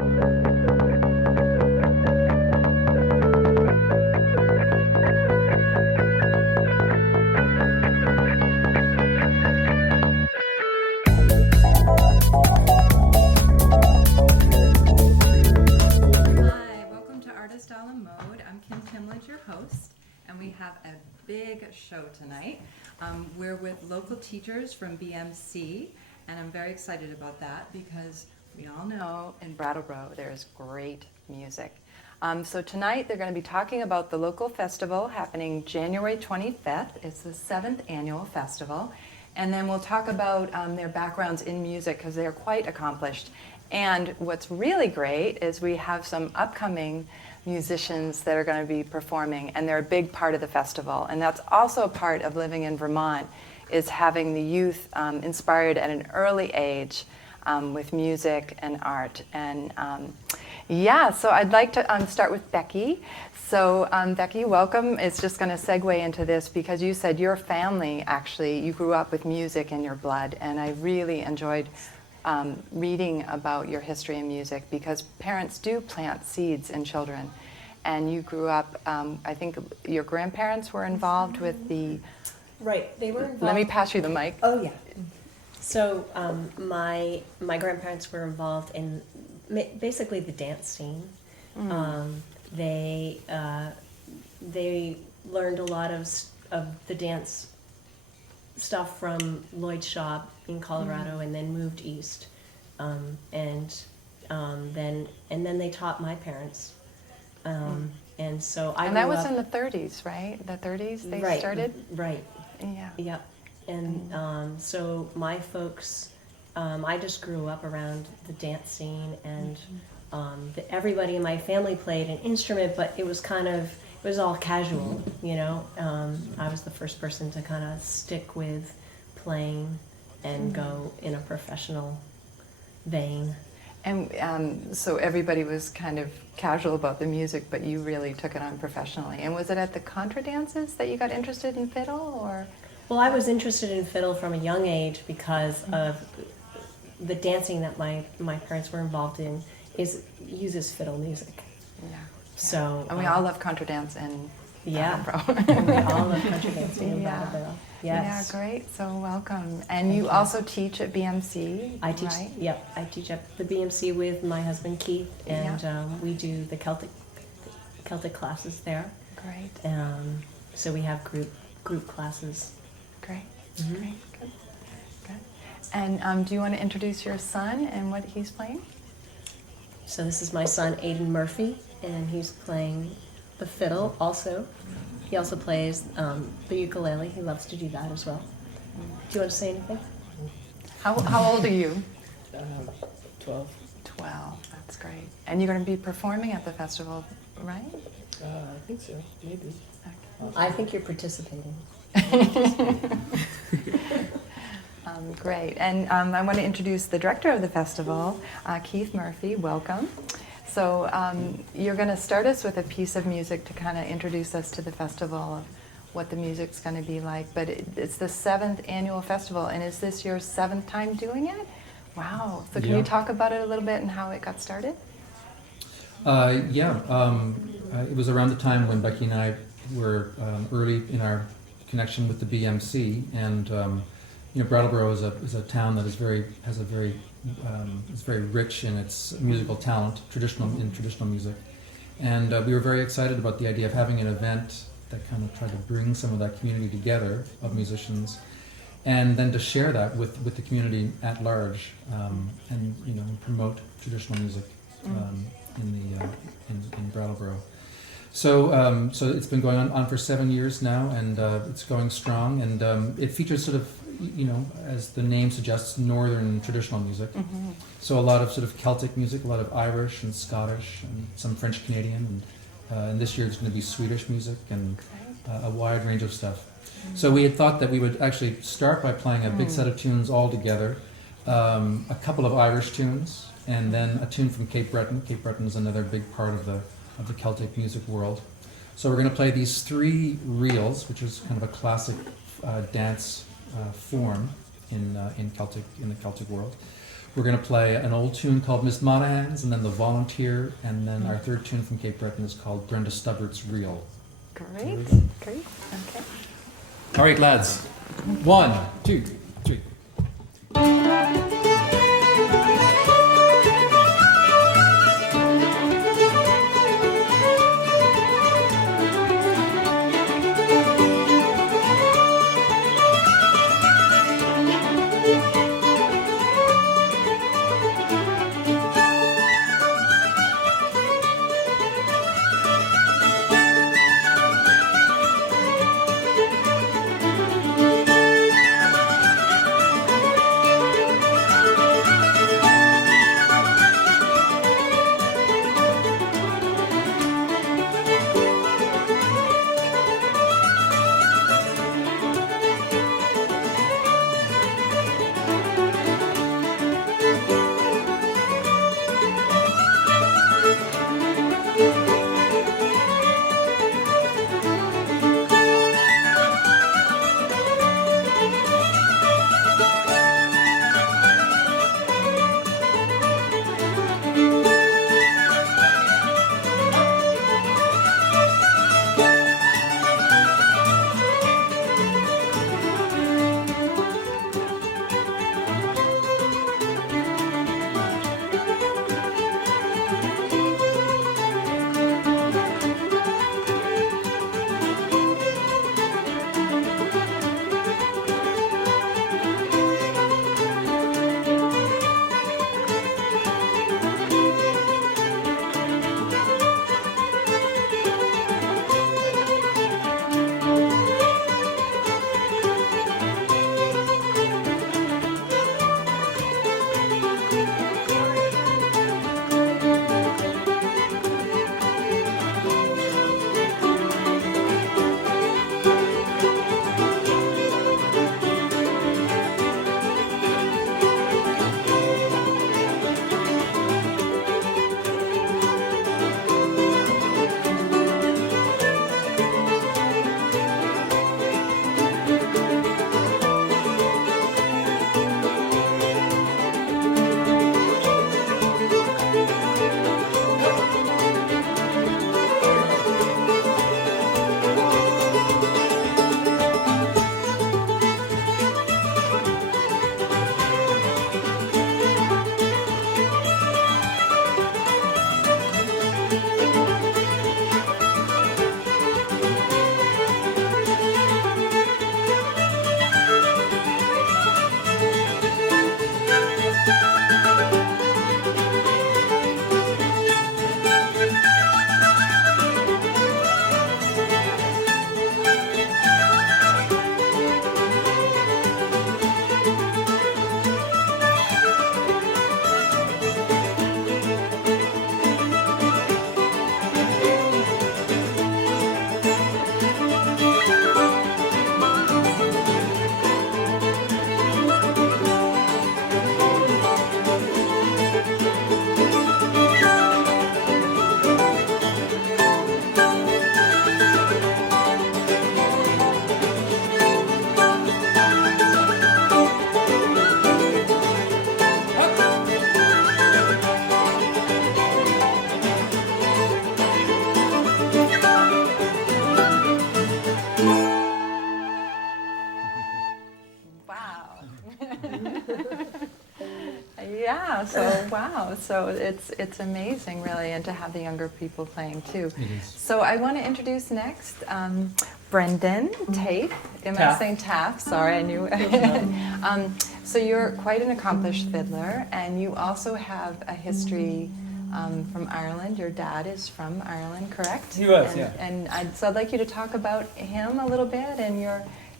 I'm Kim Timlege, your host, and we have a big show tonight. We're with local teachers from BMC, and I'm very excited about that because we all know in Brattleboro there's great music. So tonight they're going to be talking about the local festival happening January 25th. It's the 7th annual festival. And then we'll talk about their backgrounds in music because they're quite accomplished. And what's really great is we have some upcoming musicians that are going to be performing, and they're a big part of the festival. And that's also a part of living in Vermont, is having the youth inspired at an early age with music and art. And so I'd like to start with Becky. So Becky, welcome. It's just going to segue into this because you said your family, actually, you grew up with music in your blood, and I really enjoyed reading about your history in music because parents do plant seeds in children. And you grew up, I think your grandparents were involved with the... Right, they were involved. Let me pass you the mic. Oh, yeah. So my grandparents were involved in basically the dance scene. They learned a lot of the dance stuff from Lloyd Shaw in Colorado, and then moved east, and then they taught my parents, and so I. And that was in the 30s, right? The 30s they started. Right. Yeah. Yep. And so my folks, I just grew up around the dance scene, and everybody in my family played an instrument, but it was all casual, you know. I was the first person to kind of stick with playing and go in a professional vein. And so everybody was kind of casual about the music, but you really took it on professionally. And was it at the contra dances that you got interested in fiddle, or? Well, I was interested in fiddle from a young age because of the dancing that my parents were involved in uses fiddle music. Yeah. So, and we all love contra dance in Brattleboro. We all love country dancing in Brattleboro. Yes. Yeah, great. So welcome. And you also teach at BMC, I teach, right? Yep, I teach at the BMC with my husband Keith, and we do the Celtic classes there. Great. So we have group classes. Great. Mm-hmm. Great. Good. And do you want to introduce your son and what he's playing? So this is my son Aiden Murphy, and he's playing the fiddle also. He also plays the ukulele. He loves to do that as well. Do you want to say anything? How old are you? 12. 12. That's great. And you're going to be performing at the festival, right? I think so. Maybe. Okay. I think you're participating. Great. And I want to introduce the director of the festival, Keith Murphy. Welcome. So you're going to start us with a piece of music to kind of introduce us to the festival, of what the music's going to be like. But it's the 7th annual festival, and is this your 7th time doing it? Wow. So can you talk about it a little bit and how it got started? It was around the time when Becky and I were early in our connection with the BMC, and Brattleboro is a town that is very rich in its musical talent, traditional music, and we were very excited about the idea of having an event that kind of tried to bring some of that community together of musicians, and then to share that with the community at large, and promote traditional music in Brattleboro. So it's been going on for 7 years now, and it's going strong, and it features sort of, as the name suggests, northern traditional music. Mm-hmm. So a lot of sort of Celtic music, a lot of Irish and Scottish, and some French Canadian, and this year it's going to be Swedish music and a wide range of stuff. Mm-hmm. So we had thought that we would actually start by playing a big set of tunes all together, a couple of Irish tunes, and then a tune from Cape Breton. Cape Breton is another big part of the Celtic music world. So we're going to play these 3 reels, which is kind of a classic dance form in the Celtic world. We're going to play an old tune called Miss Monaghan's, and then The Volunteer, and then our third tune from Cape Breton is called Brenda Stubbert's Reel. Great, great, okay. All right, lads. 1, 2, 3. Yeah, so wow, so it's amazing really, and to have the younger people playing too. It is. So I want to introduce next Brendan Tape. Am I Taff. saying Taff? Sorry, I knew. So you're quite an accomplished fiddler, and you also have a history from Ireland. Your dad is from Ireland, correct? He was, and, yeah. And so I'd like you to talk about him a little bit, and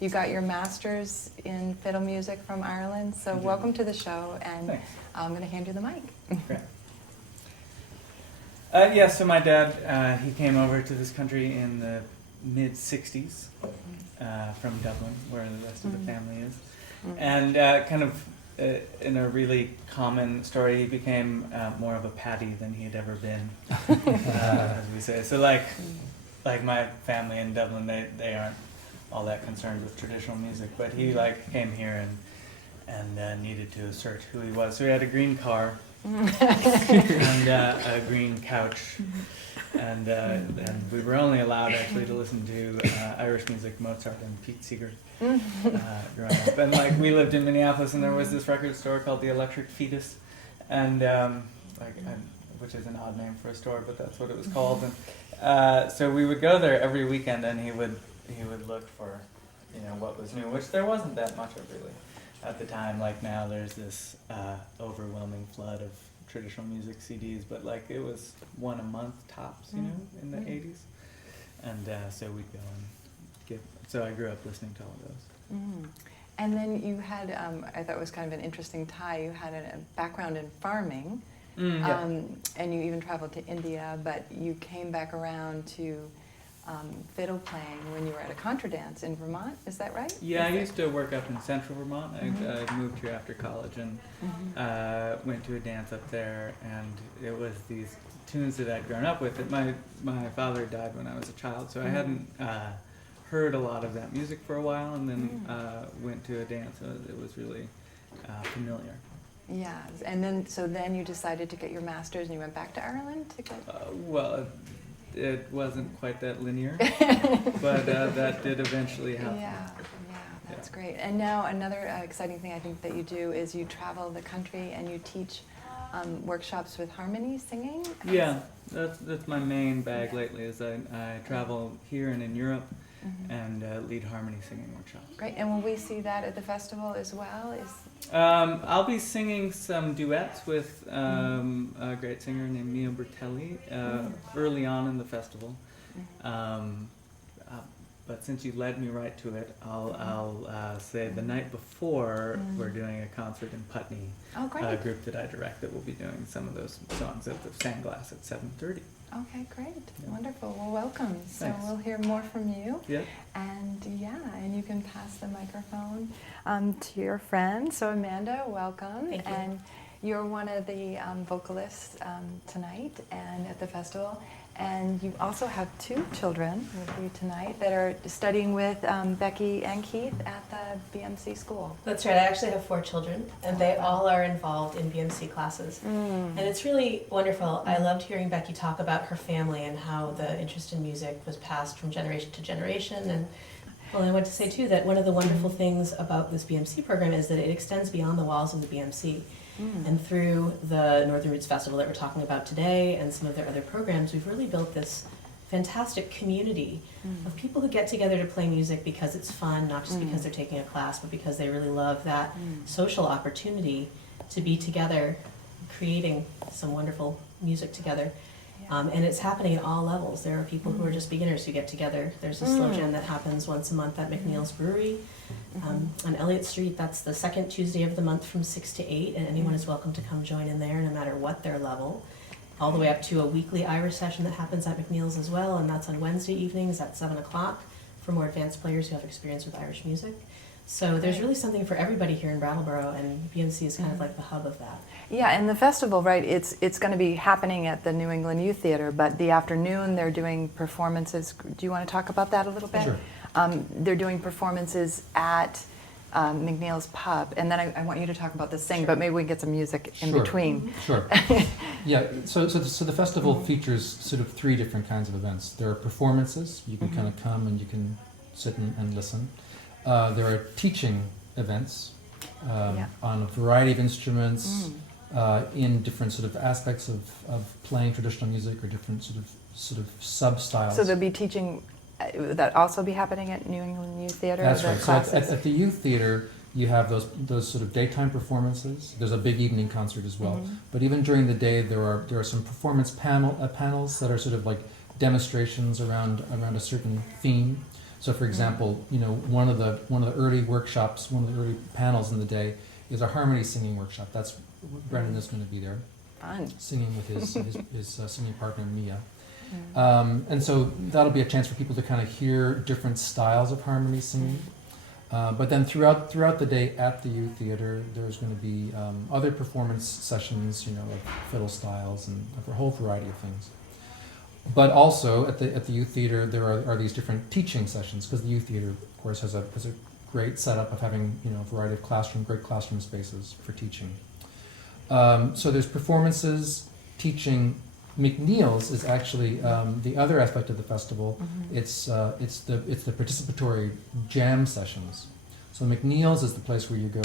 you got your master's in fiddle music from Ireland. So Mhm. welcome to the show, and Thanks. I'm going to hand you the mic. Great. Yeah, so my dad, he came over to this country in the mid-'60s from Dublin, where the rest of the family is. And kind of in a really common story, he became more of a paddy than he had ever been, as we say. So like my family in Dublin, they aren't all that concerned with traditional music, but he came here and needed to search who he was. So he had a green car and a green couch, and we were only allowed actually to listen to Irish music, Mozart and Pete Seeger growing up. And like we lived in Minneapolis, and there was this record store called the Electric Fetus, and which is an odd name for a store, but that's what it was called. And so we would go there every weekend, and he would look for, what was new, which there wasn't that much of really at the time. Like now, there's this overwhelming flood of traditional music CDs, but like it was one a month tops, in the 80s. And so we'd go and get. So I grew up listening to all of those. Mm. And then you had, I thought it was kind of an interesting tie. You had a background in farming, Yeah. and you even traveled to India, but you came back around to fiddle playing when you were at a contra dance in Vermont. Is that right? Yeah, I used to work up in central Vermont. I moved here after college and went to a dance up there, and it was these tunes that I'd grown up with. My father died when I was a child, so I hadn't heard a lot of that music for a while, and then went to a dance. So it was really familiar. Yeah, and then you decided to get your master's, and you went back to Ireland to get. Well, it wasn't quite that linear, but that did eventually happen. Yeah, that's great. And now another exciting thing I think that you do is you travel the country and you teach workshops with harmony singing. Yeah, that's my main bag lately. Is I travel here and in Europe and lead harmony singing workshops. Great. And will we see that at the festival as well? I'll be singing some duets with a great singer named Mia Bertelli early on in the festival. But since you led me right to it, I'll say the night before we're doing a concert in Putney, a group that I direct that will be doing some of those songs at the Sandglass at 7:30. Okay, great. Yeah. Wonderful. Well, welcome. So Thanks. We'll hear more from you. Yeah. And you can pass the microphone to your friend. So Amanda, welcome. Thank you. And you're one of the vocalists tonight and at the festival. And you also have 2 children with you tonight that are studying with Becky and Keith at the BMC school. That's right. I actually have 4 children, and they all are involved in BMC classes. And it's really wonderful. I loved hearing Becky talk about her family and how the interest in music was passed from generation to generation. And well, I want to say, too, that one of the wonderful things about this BMC program is that it extends beyond the walls of the BMC. And through the Northern Roots Festival that we're talking about today and some of their other programs, we've really built this fantastic community of people who get together to play music because it's fun, not just because they're taking a class, but because they really love that social opportunity to be together, creating some wonderful music together. And it's happening at all levels. There are people who are just beginners who get together. There's a slow jam that happens once a month at McNeil's Brewery on Elliott Street. That's the second Tuesday of the month from 6 to 8, and anyone is welcome to come join in there no matter what their level. All the way up to a weekly Irish session that happens at McNeil's as well, and that's on Wednesday evenings at 7 o'clock for more advanced players who have experience with Irish music. So there's really something for everybody here in Brattleboro, and BMC is kind of like the hub of that. Yeah, and the festival, right, it's going to be happening at the New England Youth Theater, but the afternoon they're doing performances. Do you want to talk about that a little bit? Sure. They're doing performances at McNeil's Pub, and then I want you to talk about the sing, but maybe we can get some music in Sure. between. Sure. Yeah, so the festival features sort of 3 different kinds of events. There are performances. You can kind of come and you can sit and listen. There are teaching events on a variety of instruments in different sort of aspects of playing traditional music or different sort of sub-styles. So they'll be teaching, that also be happening at New England Youth Theater? That's the right. So classes? at the youth theater, you have those sort of daytime performances. There's a big evening concert as well. But even during the day, there are some performance panels that are sort of like demonstrations around a certain theme. So, for example, one of the early workshops, one of the early panels in the day is a harmony singing workshop. That's Brendan is going to be there, Fun. singing with his singing partner Mia. And so that'll be a chance for people to kind of hear different styles of harmony singing. But then throughout the day at the youth theater, there's going to be other performance sessions, like fiddle styles and a whole variety of things. But also at the youth theater, there are these different teaching sessions, because the youth theater, of course, has a great setup of having a variety of great classroom spaces for teaching. So there's performances, teaching. McNeil's is actually the other aspect of the festival. It's the participatory jam sessions. So McNeil's is the place where you go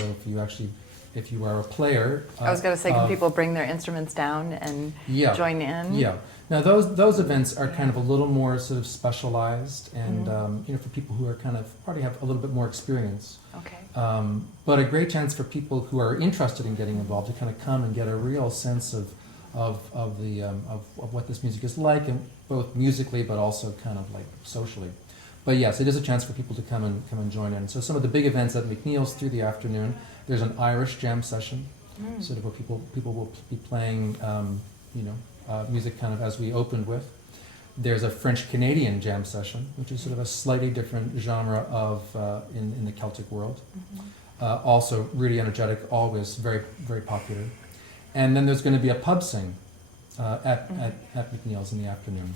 if you are a player. I was going to say, can people bring their instruments down and join in? Yeah. Now those events are kind of a little more sort of specialized, and for people who are probably have a little bit more experience. Okay. But a great chance for people who are interested in getting involved to kind of come and get a real sense of what this music is like, and both musically but also kind of like socially. But yes, it is a chance for people to come and join in. So some of the big events at McNeil's through the afternoon. There's an Irish jam session, sort of where people will be playing music kind of as we opened with. There's a French-Canadian jam session, which is sort of a slightly different genre of in the Celtic world. Also really energetic, always very, very popular. And then there's going to be a pub sing at McNeil's in the afternoon.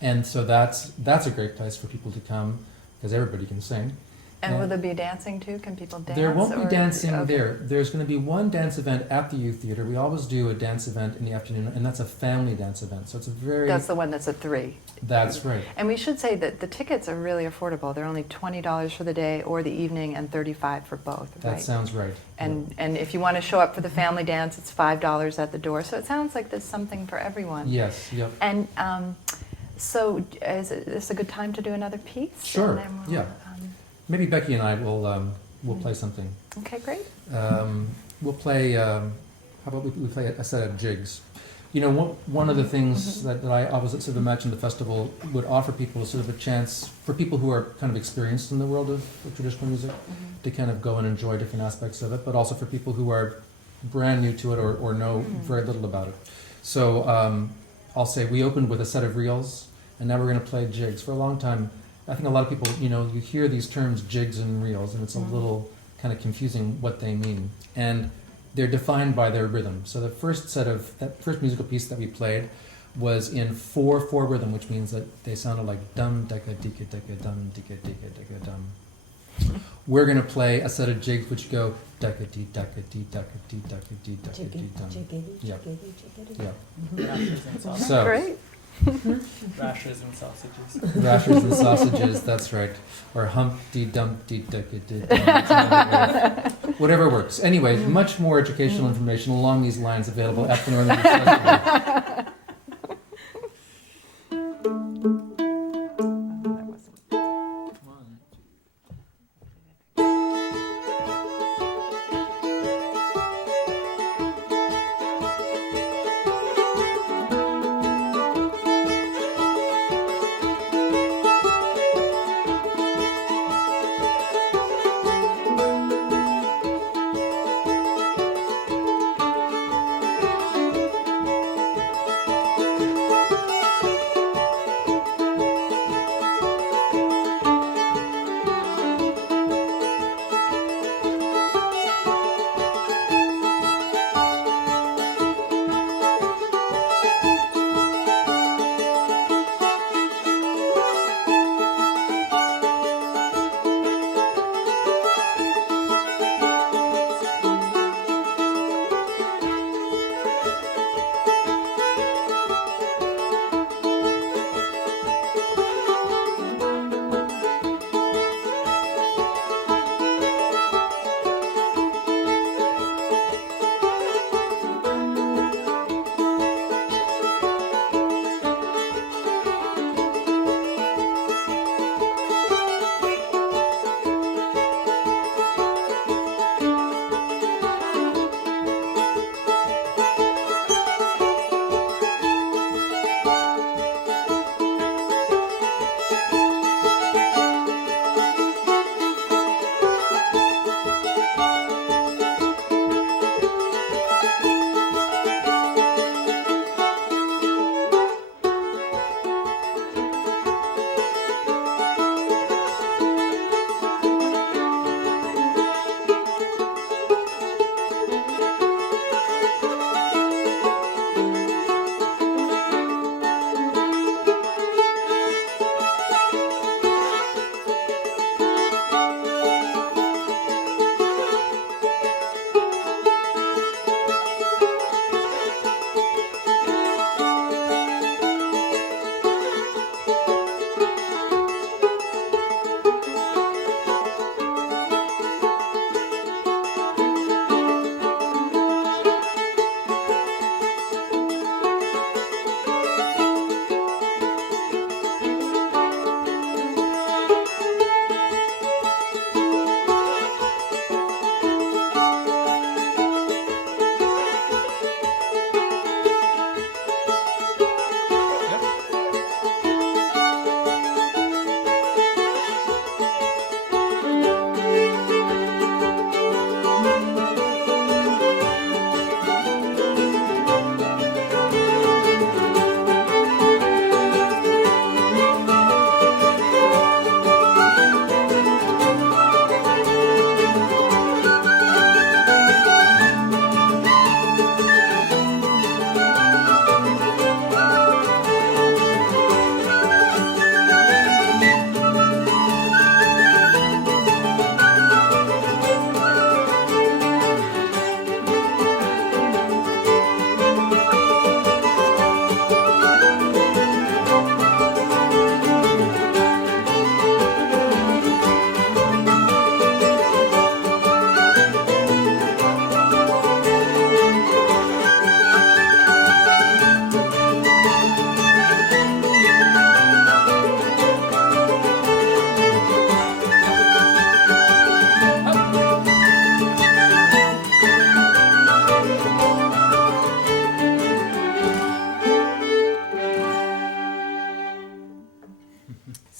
And so that's a great place for people to come, because everybody can sing. And will there be dancing too? Can people dance? There won't be dancing there. There's going to be one dance event at the youth theater. We always do a dance event in the afternoon, and that's a family dance event. So it's a very... That's the one that's at 3. That's right. And we should say that the tickets are really affordable. They're only $20 for the day or the evening, and $35 for both, right? That sounds right. And if you want to show up for the family dance, it's $5 at the door. So it sounds like there's something for everyone. Yes, yep. And so is this a good time to do another piece? Sure, And then yeah. Maybe Becky and I will play something. Okay, great. We'll play. How about we play a set of jigs? One of the things that I always sort of imagine the festival would offer people is sort of a chance for people who are kind of experienced in the world of traditional music to kind of go and enjoy different aspects of it, but also for people who are brand new to it or know very little about it. So I'll say we opened with a set of reels, and now we're going to play jigs. For a long time, I think a lot of people, you hear these terms jigs and reels, and it's a little kind of confusing what they mean. And they're defined by their rhythm. So that first musical piece that we played was in 4/4 rhythm, which means that they sounded like dum deka dika deka dum dika dika dika dum. We're going to play a set of jigs which go deka dee deka dee deka dee deka dee deka dee dum. Yeah. So Great. Rashers and sausages. Rashers and sausages, that's right. Or Humpty Dumpty Duckity Dum. Whatever works. Anyway, much more educational information along these lines available at the Northern Festival.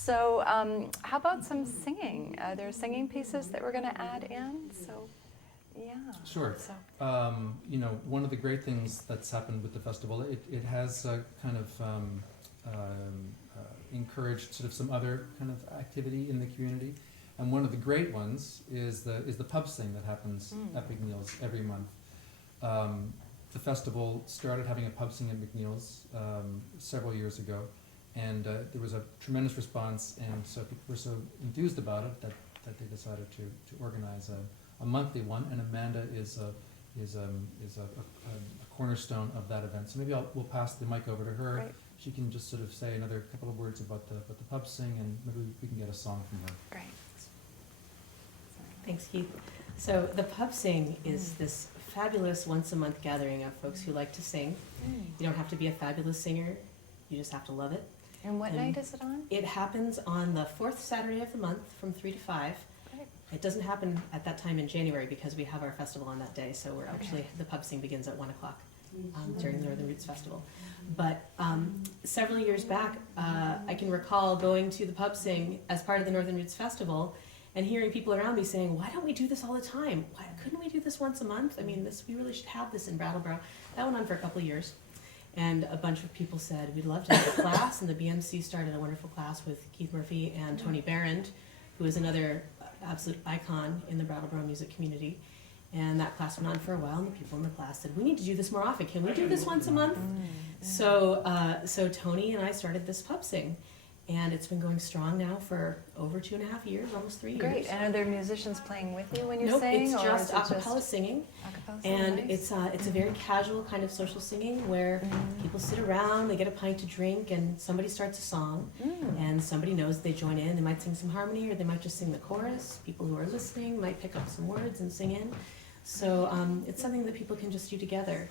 So how about some singing? There are singing pieces that we're going to add in. So, yeah. Sure. So. You know, one of the great things that's happened with the festival, it has kind of encouraged sort of some other kind of activity in the community. And one of the great ones is the pub sing that happens at McNeil's every month. The festival started having a pub sing at McNeil's several years ago, and there was a tremendous response, and so people were so enthused about it that they decided to organize a monthly one. And Amanda is a cornerstone of that event. So maybe we'll pass the mic over to her. Great. She can just sort of say another couple of words about the pub sing, and maybe we can get a song from her. Great. Thanks, Keith. So the Pub Sing is this fabulous once-a-month gathering of folks who like to sing. You don't have to be a fabulous singer. You just have to love it. And what night is it on? It happens on the fourth Saturday of the month from 3 to 5. Great. It doesn't happen at that time in January because we have our festival on that day. So we're actually, the Pub Sing begins at 1 o'clock during the Northern Roots Festival. But several years back, I can recall going to the Pub Sing as part of the Northern Roots Festival and hearing people around me saying, why don't we do this all the time? Why couldn't we do this once a month? I mean, we really should have this in Brattleboro. That went on for a couple of years. And a bunch of people said, we'd love to have a class. And the BMC started a wonderful class with Keith Murphy and Tony Barrand, who is another absolute icon in the Brattleboro music community. And that class went on for a while, and the people in the class said, we need to do this more often. Can we do this once a month? So Tony and I started this Pub Sing. And it's been going strong now for over 2.5 years, almost 3 years. Great. And are there musicians playing with you when you Nope, sing? it's or just is it a cappella singing. Acapella singing? And Nice. it's a very casual kind of social singing where people sit around, they get a pint to drink, and somebody starts a song, and somebody knows they join in. They might sing some harmony, or they might just sing the chorus. People who are listening might pick up some words and sing in. So it's something that people can just do together.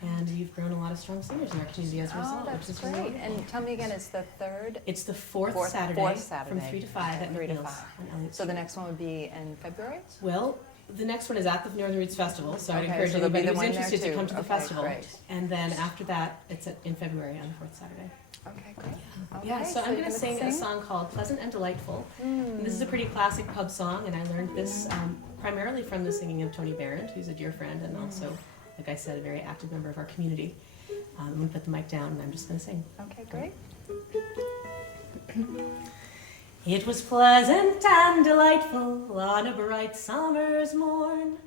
And you've grown a lot of strong singers in our community as a result, that's which is great. really wonderful. And tell me again, it's the third? It's the fourth Saturday from 3 to 5 at 3 to McNeil's 5. on Elliott So the Street. next one would be in February? Well, the next one is at the Northern Roots Festival, so I'd Okay, encourage so there'll be anybody the who's one there interested to too. come to the Okay, festival. great. And then after that, it's in February on the fourth Saturday. Okay, great. Yeah, Okay, so I'm you're going to sing a song called Pleasant and Delightful. And this is a pretty classic pub song, and I learned this primarily from the singing of Tony Barrand, who's a dear friend and also, like I said, a very active member of our community. I'm going to put the mic down, and I'm just going to sing. Okay, great. It was pleasant and delightful on a bright summer's morn,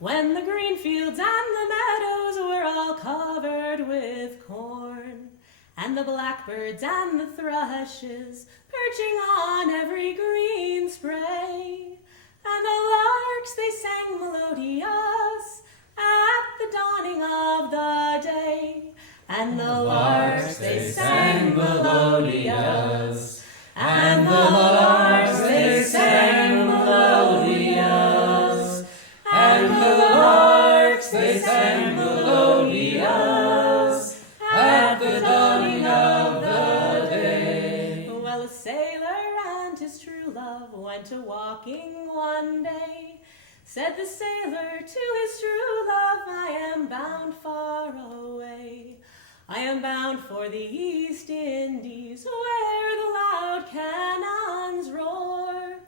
when the green fields and the meadows were all covered with corn, and the blackbirds and the thrushes perching on every green spray, and the larks they sang melodious at the dawning of the day, and the larks they sang melodious, and the larks they sang melodious, and the larks they sang melodious at the dawning of the day. Well, a sailor and his true love went a-walking one day. Said the sailor to his true love, I am bound far away. I am bound for the East Indies, where the loud cannons roar.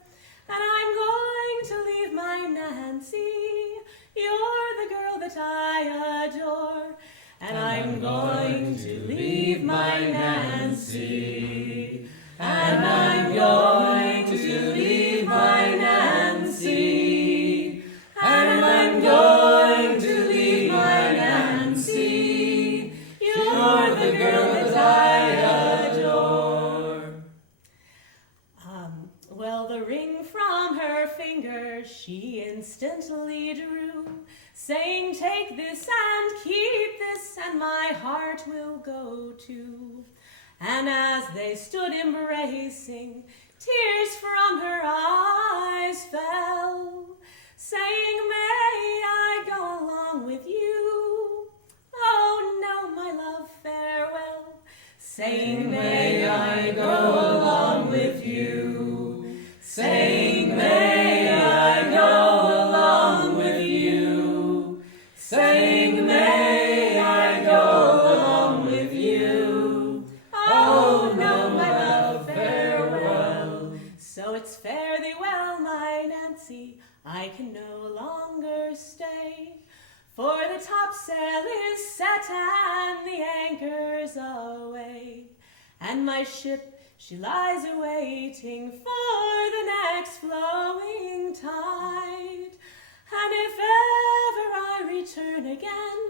And I'm going to leave my Nancy, you're the girl that I adore. And I'm going to leave my Nancy, and I'm going to leave my Nancy, and I'm going to leave my Nancy, you're the girl that I adore. Well, the ring from her finger she instantly drew, saying, take this and keep this, and my heart will go too. And as they stood embracing, tears from her eyes fell, saying, may I go along with you? Oh no, my love, farewell. Saying, may I go along with you? Saying, may I go along with you? Saying, may I go along with you? Oh no, my love, farewell. I can no longer stay, for the topsail is set and the anchor's aweigh, and my ship, she lies awaiting for the next flowing tide. And if ever I return again,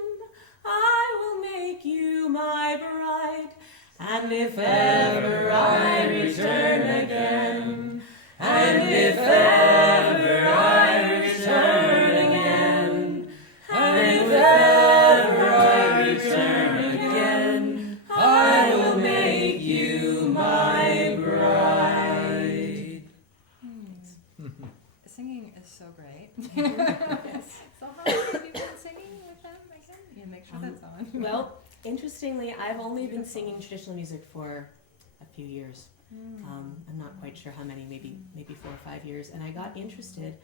I will make you my bride. And if ever I return again, and if ever I return again, and if ever I return again, I will make you my bride. Singing is so great. So how long have you been singing with them again? Yeah, make sure that's on. Well, interestingly, I've only been singing traditional music for a few years. I'm not quite sure how many, maybe 4 or 5 years. And I got interested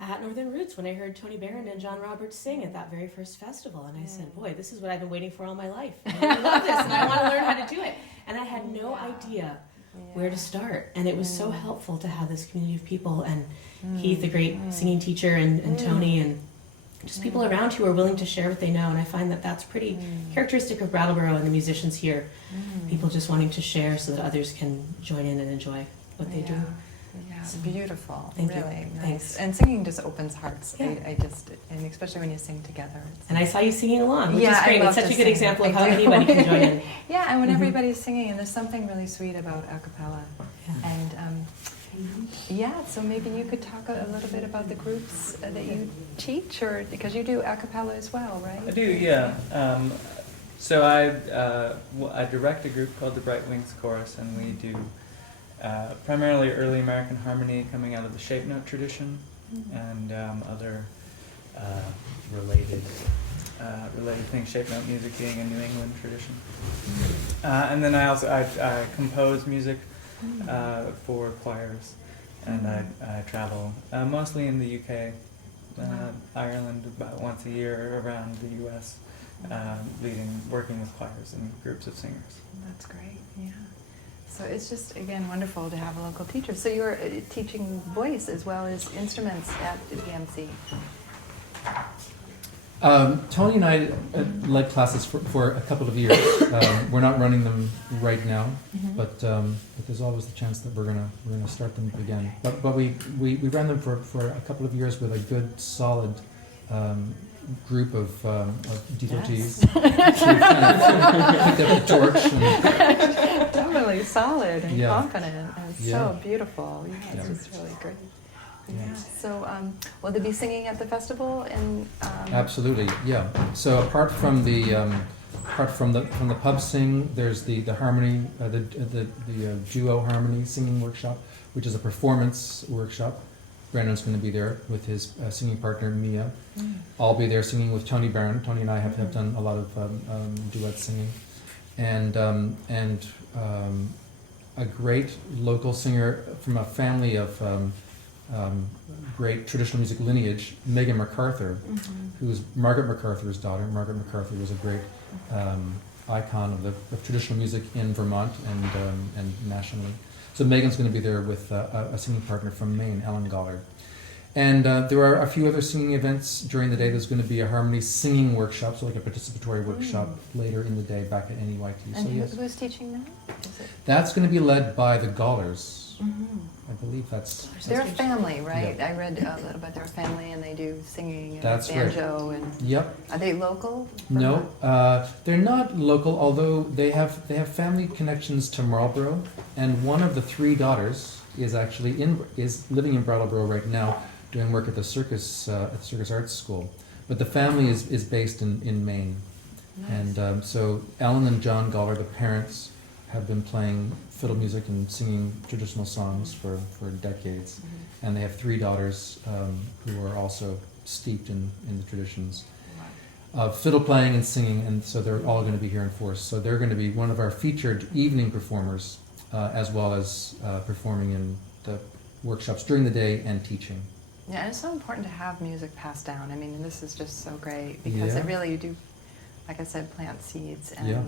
at Northern Roots when I heard Tony Barron and John Roberts sing at that very first festival. And I said, boy, this is what I've been waiting for all my life. And I love this, and I want to learn how to do it. And I had no idea where to start. And it was so helpful to have this community of people, and Heath, the great singing teacher, and Tony, and just people around who are willing to share what they know. And I find that that's pretty characteristic of Brattleboro and the musicians here. People just wanting to share so that others can join in and enjoy what they do. Yeah, it's beautiful. Thank you. Really nice. Thanks. And singing just opens hearts. Yeah. I just, and especially when you sing together. And I saw you singing along, which Yeah, is I great. love It's such to a good sing. example of I how do. anybody can join in. Yeah, and when everybody's singing, and there's something really sweet about a cappella. Yeah. And yeah, so maybe you could talk a little bit about the groups that you teach, or because you do a cappella as well, right? I do, yeah. So I direct a group called the Bright Wings Chorus, and we do primarily early American harmony coming out of the shape note tradition, and other related things, shape note music being a New England tradition. And then I compose music for choirs, and I travel mostly in the UK, Ireland about once a year, around the US, working with choirs and groups of singers. That's great, yeah. So it's just, again, wonderful to have a local teacher. So you're teaching voice as well as instruments at the BMC. Tony and I led classes for a couple of years. We're not running them right now, but there's always the chance that we're gonna start them again. But we ran them for a couple of years with a good solid group of devotees. Who kind of picked up the torch. And, Totally solid and Yeah. confident, and it's Yeah. so beautiful. Yeah, it's Yeah. just really great. Yeah. Yeah. So, will they be singing at the festival? And Absolutely, yeah. So apart from the pub sing, there's the harmony, the duo harmony singing workshop, which is a performance workshop. Brandon's going to be there with his singing partner Mia. I'll be there singing with Tony Barron. Tony and I have done a lot of duet singing, and a great local singer from a family of great traditional music lineage, Megan MacArthur, who's Margaret MacArthur's daughter. Margaret MacArthur was a great icon of traditional music in Vermont and nationally. So Megan's going to be there with a singing partner from Maine, Ellen Gollard. And there are a few other singing events during the day. There's going to be a harmony singing workshop, so like a participatory workshop later in the day back at NEYT. and So yes, who's teaching that? Is it? that's going to be led by the Gollars. I believe that's... They're a family, right? I read a little about their family, and they do singing and That's right. banjo. And Yep. are they local? No, they're not local, although they have family connections to Marlborough, and one of the three daughters is actually living in Brattleboro right now, doing work at the Circus Arts School. But the family is based in Maine, Nice. and so Ellen and John Goller, the parents, have been playing fiddle music and singing traditional songs for decades, and they have three daughters who are also steeped in the traditions of fiddle playing and singing, and so they're all going to be here in force. So they're going to be one of our featured evening performers, as well as performing in the workshops during the day and teaching. Yeah, and it's so important to have music passed down. I mean, this is just so great because Yeah. it really, you do, like I said, plant seeds. And Yeah.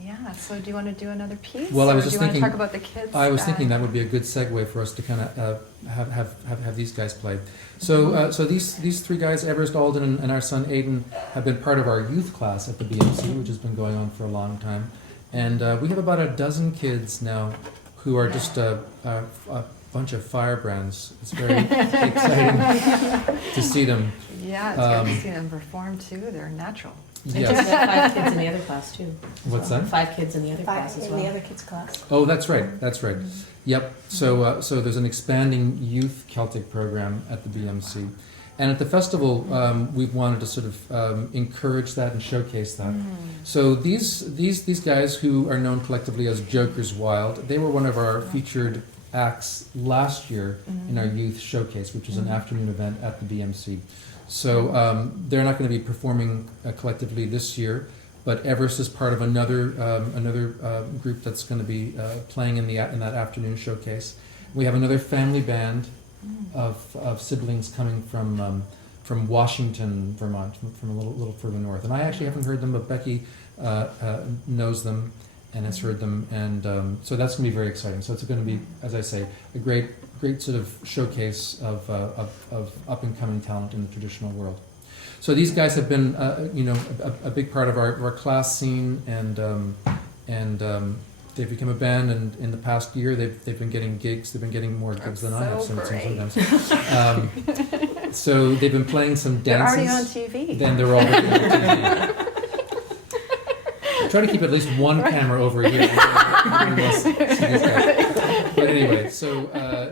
yeah, Yeah, so do you want to do another piece? Well, I was or just do you thinking- want to talk about the kids? I was thinking that would be a good segue for us to kind of have these guys play. So these three guys, Everest, Alden, and our son Aiden, have been part of our youth class at the BMC, which has been going on for a long time. And we have about a dozen kids now who are just a bunch of firebrands. It's very exciting to see them. Yeah, it's good to see them perform too. They're natural. I just Yes. met 5 kids in the other class too. What's that? 5 kids in the other class as in well. the other kids' class. Oh, that's right. That's right. Yep. So there's an expanding youth Celtic program at the BMC, and at the festival we've wanted to sort of encourage that and showcase that. So these guys who are known collectively as Jokers Wild, they were one of our featured acts last year in our youth showcase, which was an afternoon event at the BMC. So they're not going to be performing collectively this year, but Everest is part of another group that's going to be playing in that afternoon showcase. We have another family band of siblings coming from Washington, Vermont, from a little further north. And I actually haven't heard them, but Becky knows them and has heard them, and so that's going to be very exciting. So it's going to be, as I say, a great sort of showcase of up and coming talent in the traditional world. So these guys have been, a big part of our class scene, and they've become a band. And in the past year, they've been getting gigs. They've been getting more gigs than I have so sometimes. So they've been playing some They're dances. already on TV. Then they're already on TV. Try to keep at least one camera over here. But anyway, so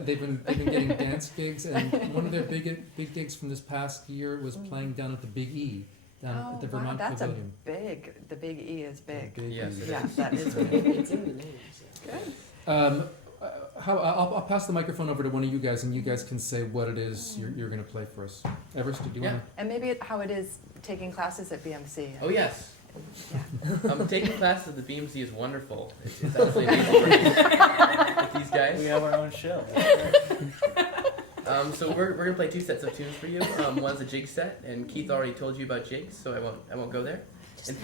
they've been getting dance gigs, and one of their big gigs from this past year was playing down at the Big E, down at the Vermont that's Pavilion. the Big E is big. Big Yes, E. it Yeah, is. that is big. It's in the name. Good. I'll pass the microphone over to one of you guys, and you guys can say what it is you're going to play for us. Everest, do you want And maybe how it is taking classes at BMC. Oh yes. Yeah. Taking classes at the BMC is wonderful. It's absolutely amazing working with these We guys. have our own show. So we're gonna play 2 sets of tunes for you. One's a jig set, and Keith already told you about jigs, so I won't go there. And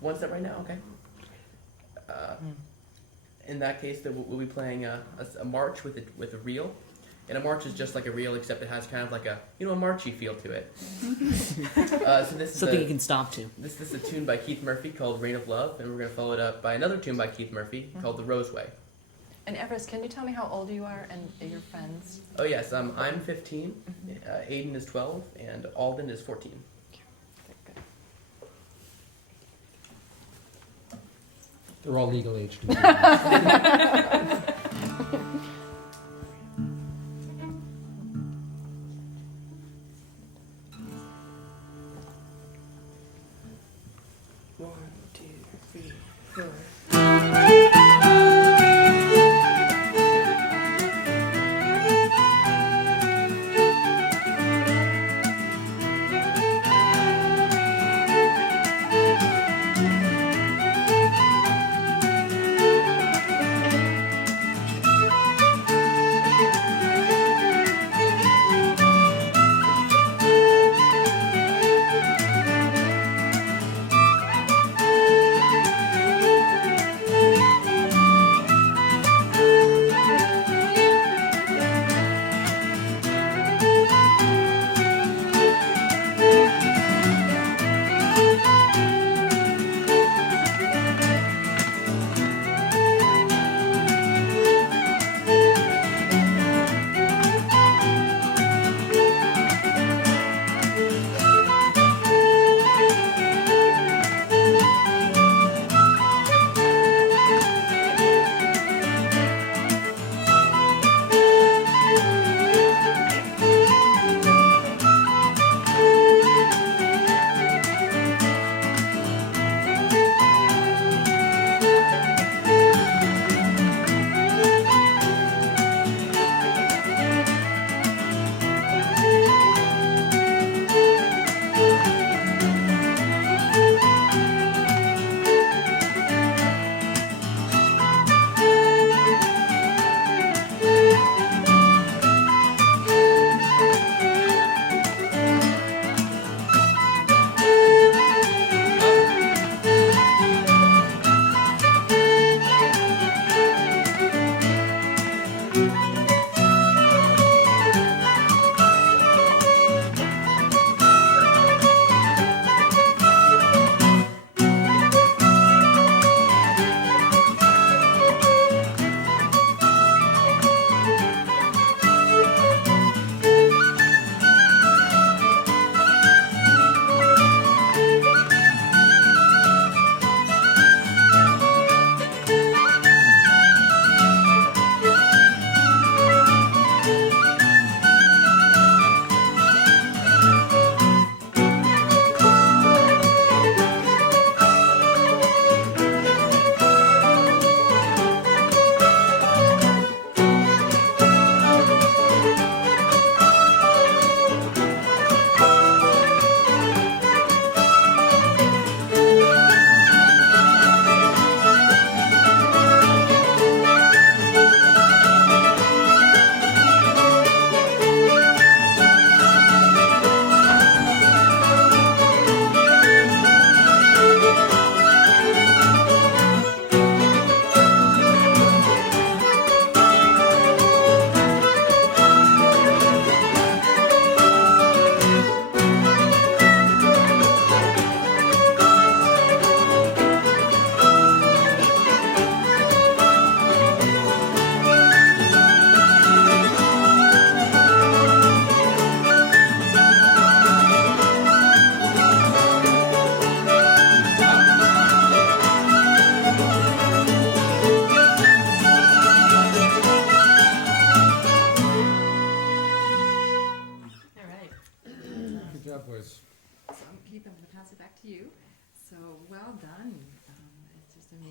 one set right now, okay. In that case, we'll be playing a march with a reel. And a march is just like a reel, except it has kind of like a marchy feel to it. So this is Something you can stomp to. This is a tune by Keith Murphy called Rain of Love, and we're going to follow it up by another tune by Keith Murphy called The Roseway. And Everest, can you tell me how old you are and your friends? Oh yes, I'm 15, Aiden is 12, and Alden is 14. They're all legal age to do this. One, two, three, four.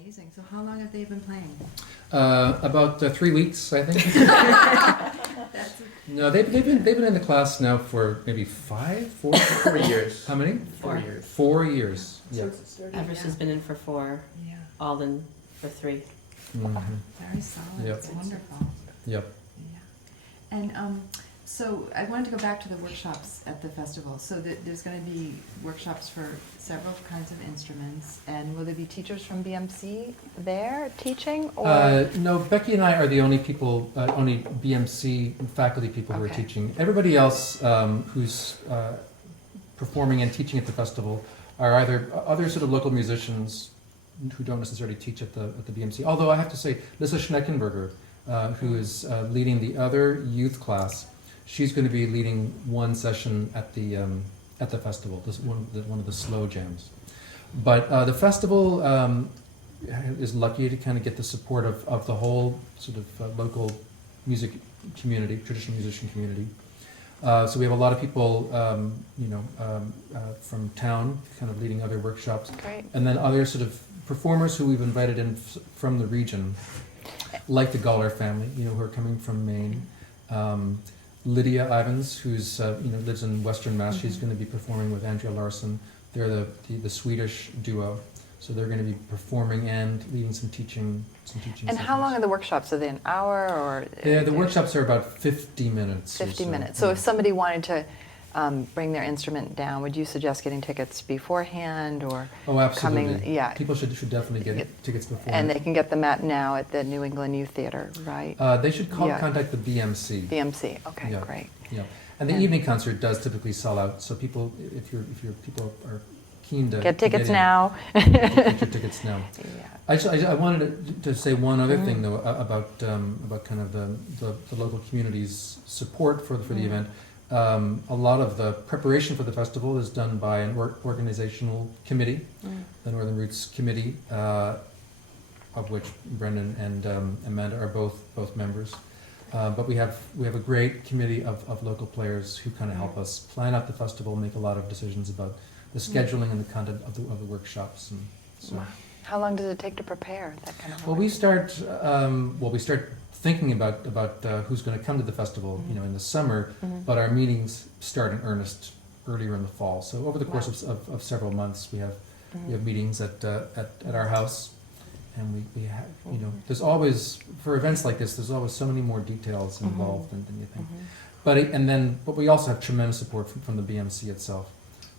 Amazing. So how long have they been playing? About 3 weeks, I think. That's No, they've been in the class now for maybe 4 years. How many? 4 years. 4 years. Yeah. Everest has been in for 4, yeah, Alden for 3. Mhm. very solid. Yep. It's wonderful. Yep. Yeah. And so I wanted to go back to the workshops at the festival. So there's going to be workshops for several kinds of instruments. And will there be teachers from BMC there teaching? Or No, Becky and I are the only people, only BMC faculty people who are Okay. teaching. Everybody else who's performing and teaching at the festival are either other sort of local musicians who don't necessarily teach at the BMC. Although I have to say, Lisa Schneckenberger, who is leading the other youth class, she's going to be leading one session at the festival. This one of the slow jams. But the festival is lucky to kind of get the support of the whole sort of local music community, traditional musician community. So we have a lot of people, from town, kind of leading other workshops, Great. and then other sort of performers who we've invited in from the region, like the Galler family, who are coming from Maine. Lydia Ivans, who's lives in Western Mass, she's going to be performing with Andrea Larsson. They're the Swedish duo, so they're going to be performing and leading some teaching. And how long are the workshops? Are they an hour or? Yeah, the workshops are about 50 minutes. 50 or so. minutes. So if somebody wanted to bring their instrument down, would you suggest getting tickets beforehand or Oh, absolutely. coming? Yeah. People should definitely get tickets before. And they can get them at now at the New England Youth Theater, right? They should Yeah. contact the BMC. BMC. Okay, Yeah. great. Yeah, and the And- evening concert does typically sell out. So people, if your people are keen to Get tickets in, now. get your tickets now. Yeah. I wanted to say one other thing though about kind of the local community's support for the event. A lot of the preparation for the festival is done by an organizational committee, the Northern Roots Committee, of which Brendan and Amanda are both members. But we have a great committee of local players who kind of help us plan out the festival, make a lot of decisions about the scheduling and the content of the workshops. And so. Wow. How long does it take to prepare that kind of? Well, we start thinking about who's going to come to the festival, in the summer, but our meetings start in earnest earlier in the fall. So over the course of several months, we have meetings at our house, and we have, there's always, for events like this, there's always so many more details involved than you think. But we also have tremendous support from the BMC itself.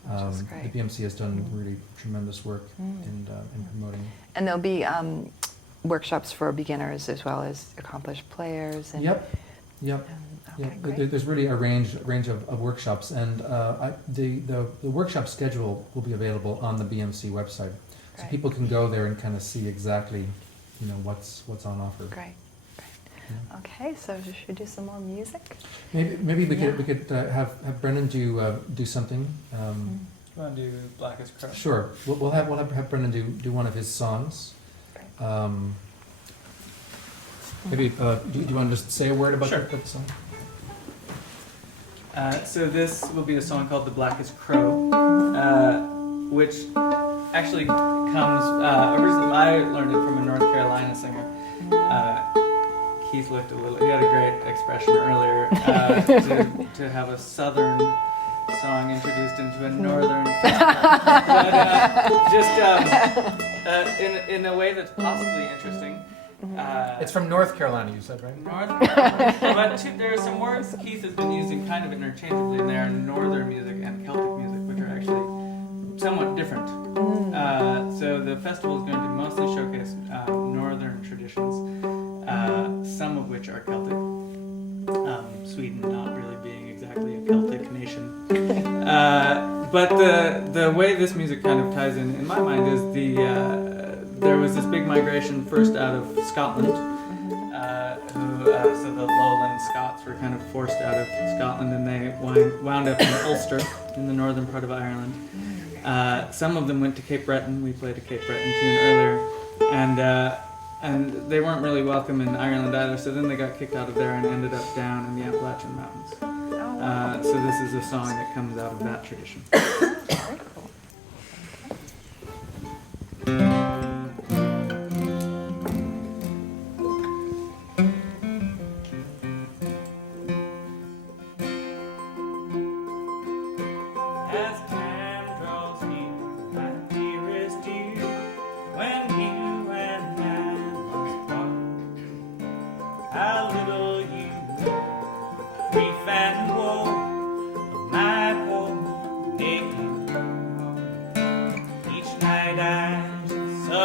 Which is The great. BMC has done really tremendous work in promoting. And there'll be workshops for beginners as well as accomplished players. And, Yep. Okay, great. There's really a range of workshops, and the workshop schedule will be available on the BMC website, so Great. people can go there and kind of see exactly, what's on offer. Great. Yeah. Okay, so should we do some more music? Maybe we could have Brendan do something. You want to do Black as Crow? Sure, we'll have Brendan do one of his songs. Maybe do you want to just say a word about Sure. the song? So this will be a song called "The Blackest Crow," which actually comes. Originally, I learned it from a North Carolina singer. Keith looked a little. He had a great expression earlier to have a Southern song introduced into a Northern, but just in a way that's possibly interesting. It's from North Carolina, you said, right? But there are some words Keith has been using kind of interchangeably in there, northern music and Celtic music, which are actually somewhat different. So the festival is going to mostly showcase northern traditions, some of which are Celtic. Sweden not really being exactly a Celtic nation. But the way this music kind of ties in my mind, is there was this big migration first out of Scotland, so the lowland Scots were kind of forced out of Scotland, and they wound up in Ulster, in the northern part of Ireland. Some of them went to Cape Breton. We played a Cape Breton tune earlier, and they weren't really welcome in Ireland either, so then they got kicked out of there and ended up down in the Appalachian Mountains. So this is a song that comes out of that tradition. Very cool.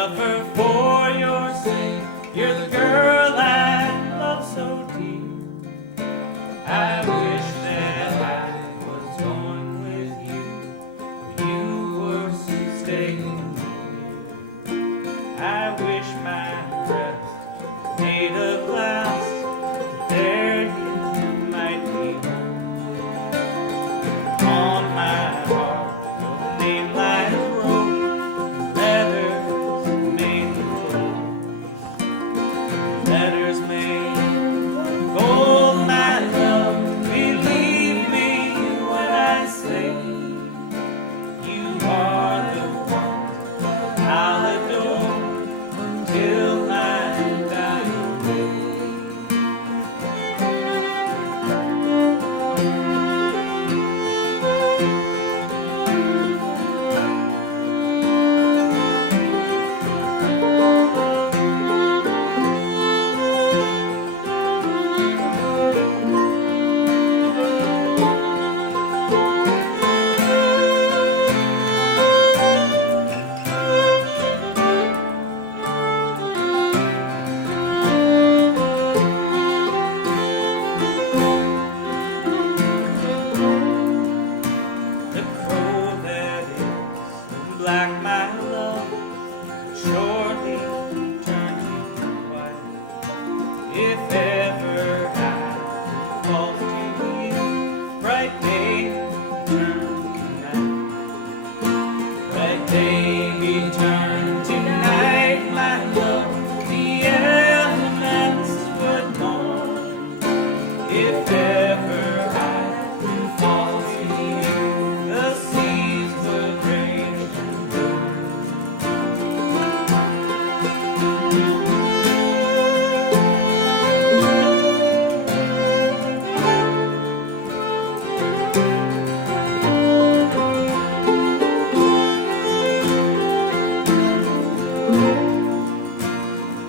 suffer for your sake. You're the girl I love so deep. I wish that I was going with you. You were staying here. I wish my breath made of glass. There you might be on my heart. Your name lies wrote, letters made of gold. Letters made of gold, my love. Believe me when I say you are the one I'll adore until my dying day. The crow that is black, my love, surely turn to white. If ever I fall to you, bright day turn to night. Bright day be turned to night, my love. The elements would mourn. If ever I fall to you, the seas would rage and roar.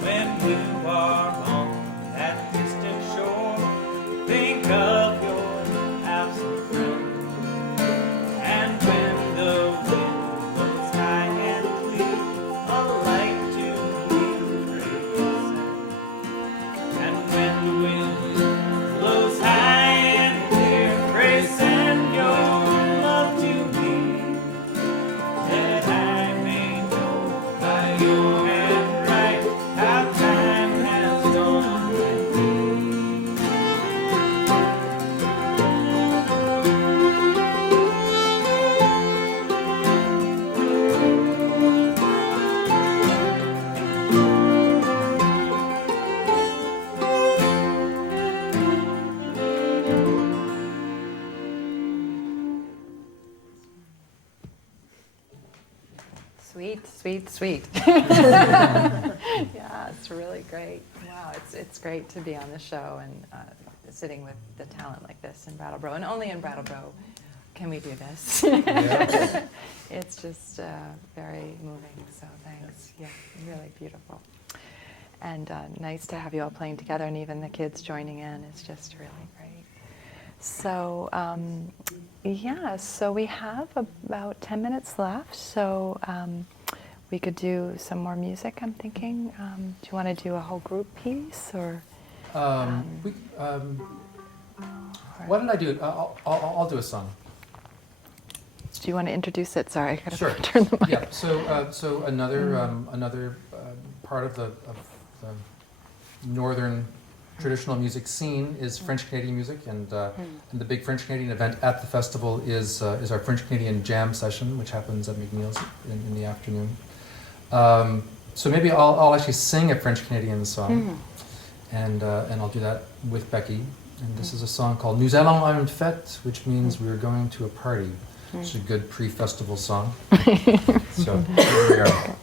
When you are on that distant shore, think of your absent friend. And when the wind blows high and clear, a light to you present. And when the wind blows high and clear, pray send your love to me, that I may know by your hand right how time has gone with me. Sweet, sweet, sweet. Yeah, it's really great. Wow, it's great to be on the show and sitting with the talent like this in Brattleboro. And only in Brattleboro can we do this. It's just very moving, so thanks. Yeah, really beautiful. And nice to have you all playing together, and even the kids joining in is just really great. So, yeah, so we have about 10 minutes left, so we could do some more music, I'm thinking. Do you want to do a whole group piece, or? Why don't I do it? I'll do a song. Do you want to introduce it? Sorry, I gotta Sure. turn the mic. Yeah. So another part of the northern traditional music scene is French Canadian music, and the big French Canadian event at the festival is our French Canadian jam session, which happens at McNeil's in the afternoon. So maybe I'll actually sing a French Canadian song, and I'll do that with Becky. And this is a song called Nous allons à une fête, which means we are going to a party. It's a good pre-festival song. So here we are.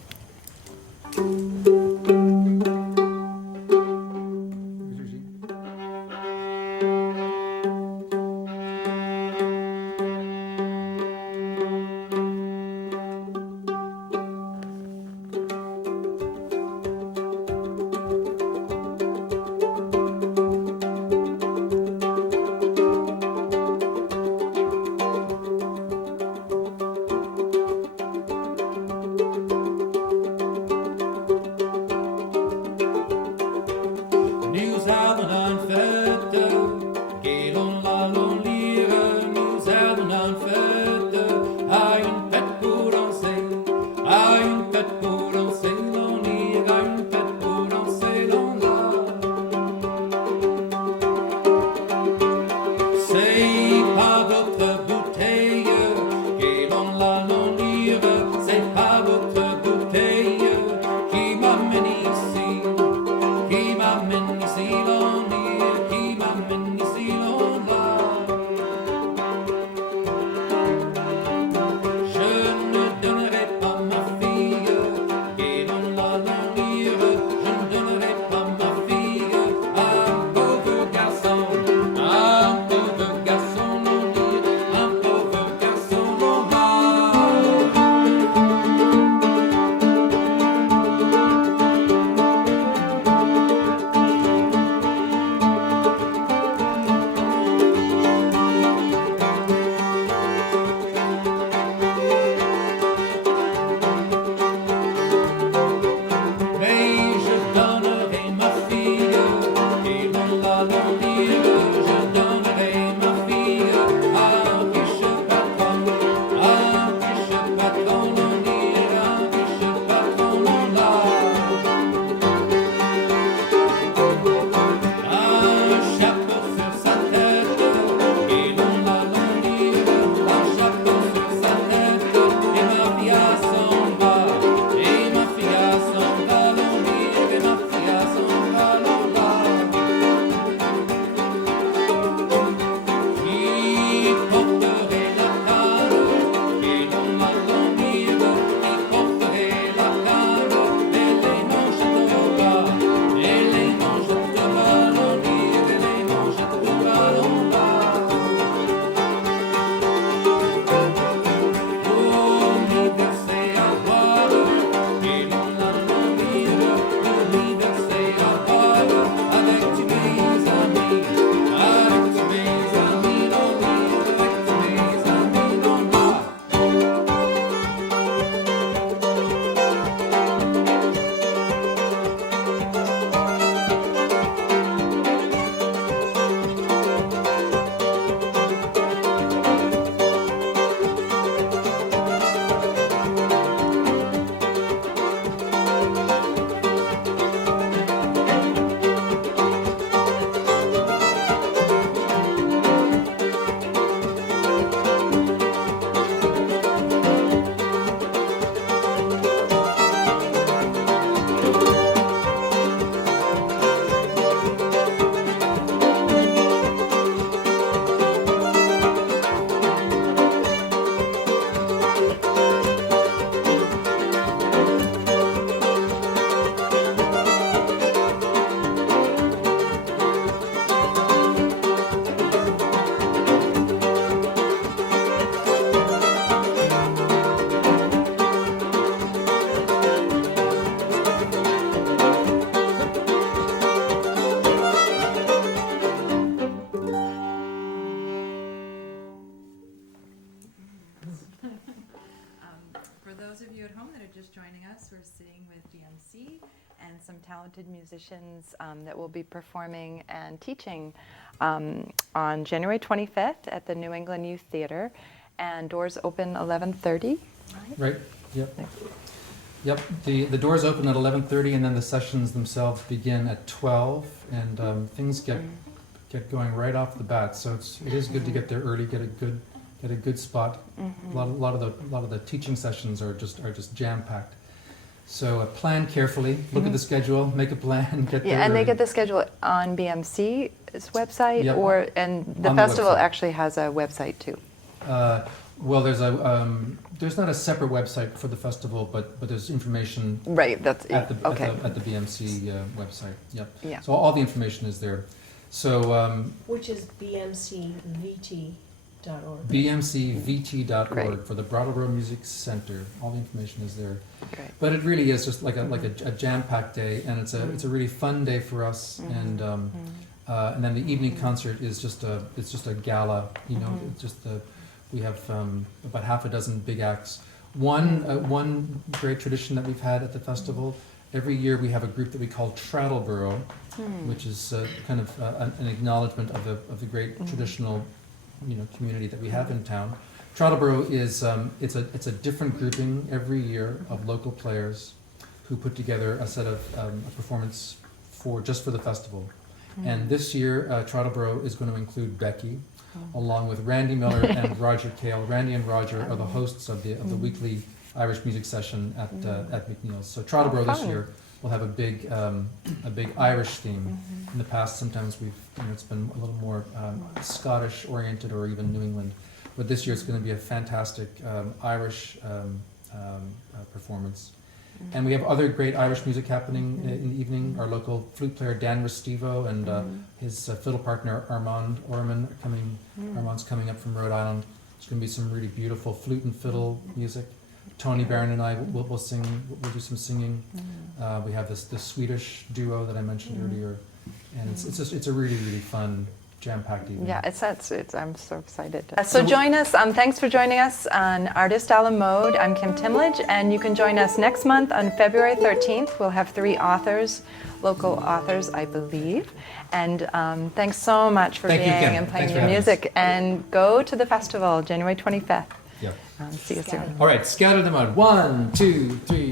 us. We're sitting with BMC and some talented musicians that will be performing and teaching on January 25th at the New England Youth Theater, and doors open 11:30. Right. Yep. Yep. The doors open at 11:30, and then the sessions themselves begin at 12, and things get going right off the bat. So it is good to get there early, get a good spot. A lot of the teaching sessions are just jam packed. So plan carefully, look at the schedule, make a plan, get there. Yeah, and they early. get the schedule on BMC's website, Yep. and the On the festival website. actually has a website too. Well, there's not a separate website for the festival, but there's information Right. That's at the okay. at the BMC website. Yep. Yeah. So all the information is there. So Which is bmcvt.org. bmcvt.org Great. for the Brattleboro Music Center. All the information is there. Great. But it really is just like a jam-packed day, and it's a really fun day for us. And then the evening concert is just a gala. You know, it's just we have about half a dozen big acts. One great tradition that we've had at the festival. Every year we have a group that we call Brattleboro, which is kind of an acknowledgement of the great traditional, community that we have in town. Brattleboro is it's a different grouping every year of local players who put together a set of a performance for the festival. And this year, Brattleboro is going to include Becky, along with Randy Miller and Roger Kale. Randy and Roger are the hosts of the weekly Irish music session at McNeil's. So Brattleboro this fun. year will have a big Irish theme. In the past, sometimes it's been a little more Scottish oriented or even New England, but this year it's going to be a fantastic Irish performance. And we have other great Irish music happening in the evening. Our local flute player Dan Restivo and his fiddle partner Armand Orman are coming. Armand's coming up from Rhode Island. It's going to be some really beautiful flute and fiddle music. Tony Barron and I will sing. We'll do some singing. We have this Swedish duo that I mentioned earlier, and it's a really fun jam-packed evening. Yeah, it's I'm so excited. So join us. Thanks for joining us on Artist a la Mode. I'm Kim Timlege, and you can join us next month on February 13th. We'll have 3 authors, local authors, I believe. And thanks so much for Thank you, being Kim. and playing Thanks for your having us. music. And go to the festival, January 25th. Yeah. See you soon. All right, scatter them out. 1, 2, 3.